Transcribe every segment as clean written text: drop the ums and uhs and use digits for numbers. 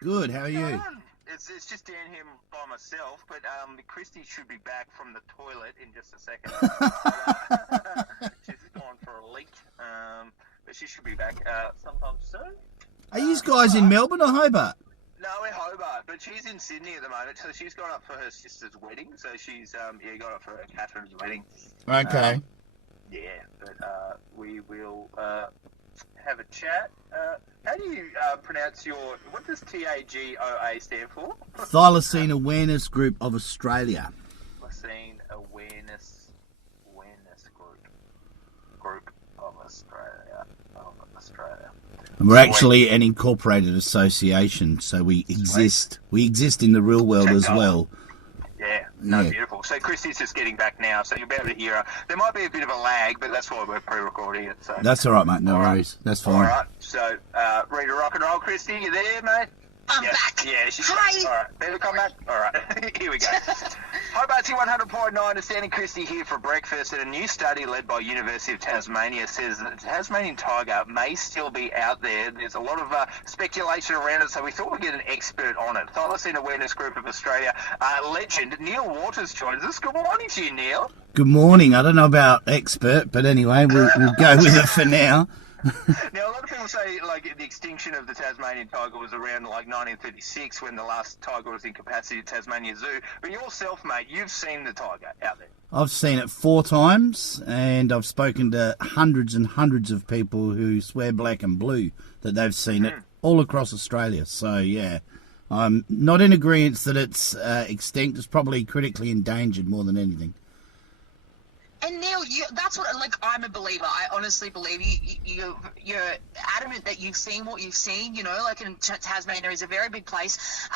Good. How are What's going you? on? It's just Dan here by myself, but Christy should be back from the toilet in just a second. She's gone for a leak, but she should be back sometime soon. Are you guys in Melbourne or Hobart? No, we're Hobart, but she's in Sydney at the moment, so she's gone up for her sister's wedding. So she's gone up for her Catherine's wedding. Okay. Yeah, but we will have a chat. How do you pronounce what does TAGOA stand for? Thylacine Awareness Group of Australia. Thylacine Awareness Group of Australia. And we're actually an incorporated association, so we exist. We exist in the real world as well. Yeah, beautiful. So Christy's just getting back now, so you'll be able to hear her. There might be a bit of a lag, but that's why we're pre-recording it. So That's all right, mate. No worries. That's fine. all right. So ready to rock and roll, Christy? You there, mate? I'm back. Yeah, she's Hi. back. All right, better come back. All right, here we go. Hobart's 100.9 is Dan Christie here for breakfast, and a new study led by University of Tasmania says that the Tasmanian tiger may still be out there. There's a lot of speculation around it, so we thought we'd get an expert on it. Thylacine Awareness Group of Australia legend Neil Waters joins us. Good morning to you, Neil. Good morning. I don't know about expert, but anyway, we'll go with it for now. Now, a lot of people say, like, the extinction of the Tasmanian tiger was around, like, 1936 when the last tiger was in capacity at Tasmania Zoo. But yourself, mate, you've seen the tiger out there. I've seen it 4 times, and I've spoken to hundreds and hundreds of people who swear black and blue that they've seen it all across Australia. So, yeah, I'm not in agreement that it's extinct. It's probably critically endangered more than anything. And Neil, that's what, like, I'm a believer. I honestly believe you're adamant that you've seen what you've seen, you know, like in Tasmania is a very big place.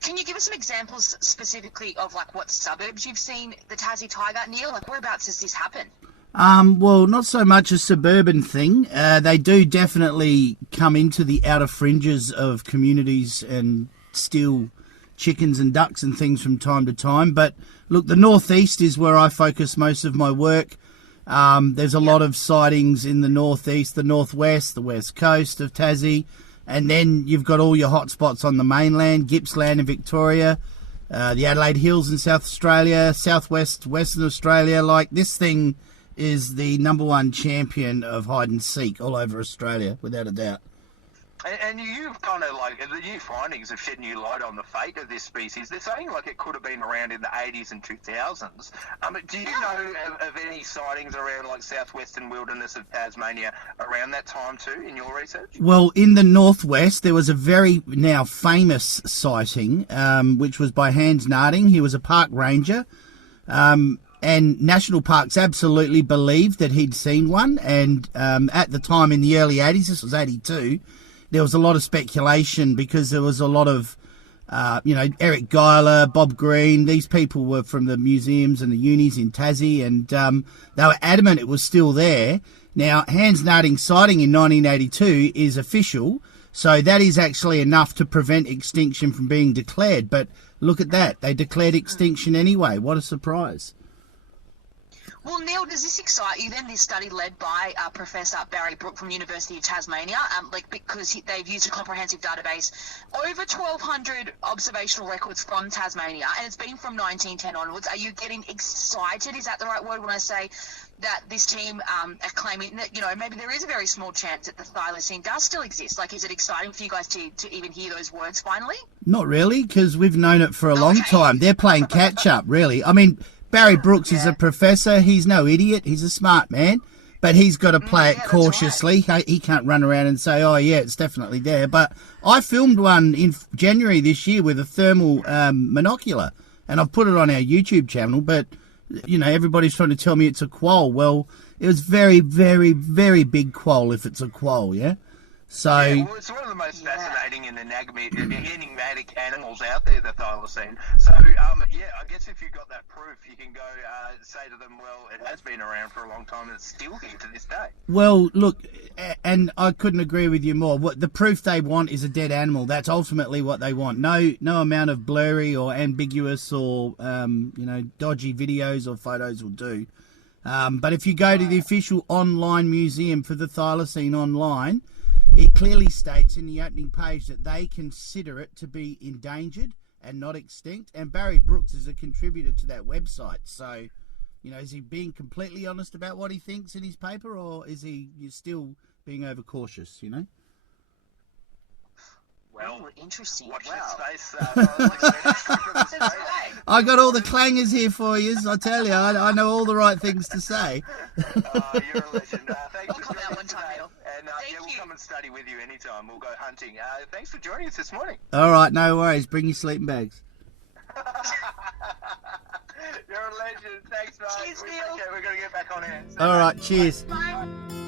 Can you give us some examples specifically of, like, what suburbs you've seen the Tassie tiger, Neil? Like, whereabouts does this happen? Well, not so much a suburban thing. They do definitely come into the outer fringes of communities and steal chickens and ducks and things from time to time. But look, the northeast is where I focus most of my work. There's a lot of sightings in the northeast, the northwest, the west coast of Tassie. And then you've got all your hotspots on the mainland, Gippsland in Victoria, the Adelaide Hills in South Australia, southwest, Western Australia. Like, this thing is the #1 champion of hide and seek all over Australia, without a doubt. And you've kind of, like, the new findings have shed new light on the fate of this species. They're saying, like, it could have been around in the 80s and 2000s. Do you know of any sightings around, like, southwestern wilderness of Tasmania around that time too, in your research? Well, in the northwest, there was a very now famous sighting, which was by Hans Narding. He was a park ranger. And national parks absolutely believed that he'd seen one. And at the time in the early 80s, this was 82, there was a lot of speculation because there was a lot of, Eric Geiler, Bob Green. These people were from the museums and the unis in Tassie, and they were adamant it was still there. Now, Hans Narding's sighting in 1982 is official, so that is actually enough to prevent extinction from being declared. But look at that. They declared extinction anyway. What a surprise. Well, Neil, does this excite you then, this study led by Professor Barry Brook from University of Tasmania, because they've used a comprehensive database, over 1,200 observational records from Tasmania, and it's been from 1910 onwards. Are you getting excited? Is that the right word when I say that this team are claiming that, you know, maybe there is a very small chance that the thylacine does still exist? Like, is it exciting for you guys to even hear those words finally? Not really, because we've known it for a long time. They're playing catch-up, really. I mean, Barry Brooks is a professor. He's no idiot. He's a smart man. But he's got to play it cautiously. Right. He can't run around and say, oh, yeah, it's definitely there. But I filmed one in January this year with a thermal monocular, and I've put it on our YouTube channel. But, you know, everybody's trying to tell me it's a quoll. Well, it was very, very, very big quoll if it's a quoll, yeah? So, well, it's one of the most fascinating and enigmatic animals out there, the thylacine. So, I guess if you've got that proof, you can go say to them, well, it has been around for a long time and it's still here to this day. Well, look, and I couldn't agree with you more. What the proof they want is a dead animal. That's ultimately what they want. No amount of blurry or ambiguous or, dodgy videos or photos will do. But if you go to the official online museum for the thylacine online, it clearly states in the opening page that they consider it to be endangered and not extinct. And Barry Brooks is a contributor to that website. So, you know, is he being completely honest about what he thinks in his paper, or is he still being overcautious, you know? Well, interesting. Watch Wow. this space. I got all the clangers here for you. I tell you, I know all the right things to say. You're a legend. Thanks I'll for come joining out us one time, today. Neil. And Thank we'll you. come and study with you anytime. We'll go hunting. Thanks for joining us this morning. All right, no worries. Bring your sleeping bags. You're a legend. Thanks, mate. Cheers, Neil. We're going to get back on air. All right, cheers. Bye.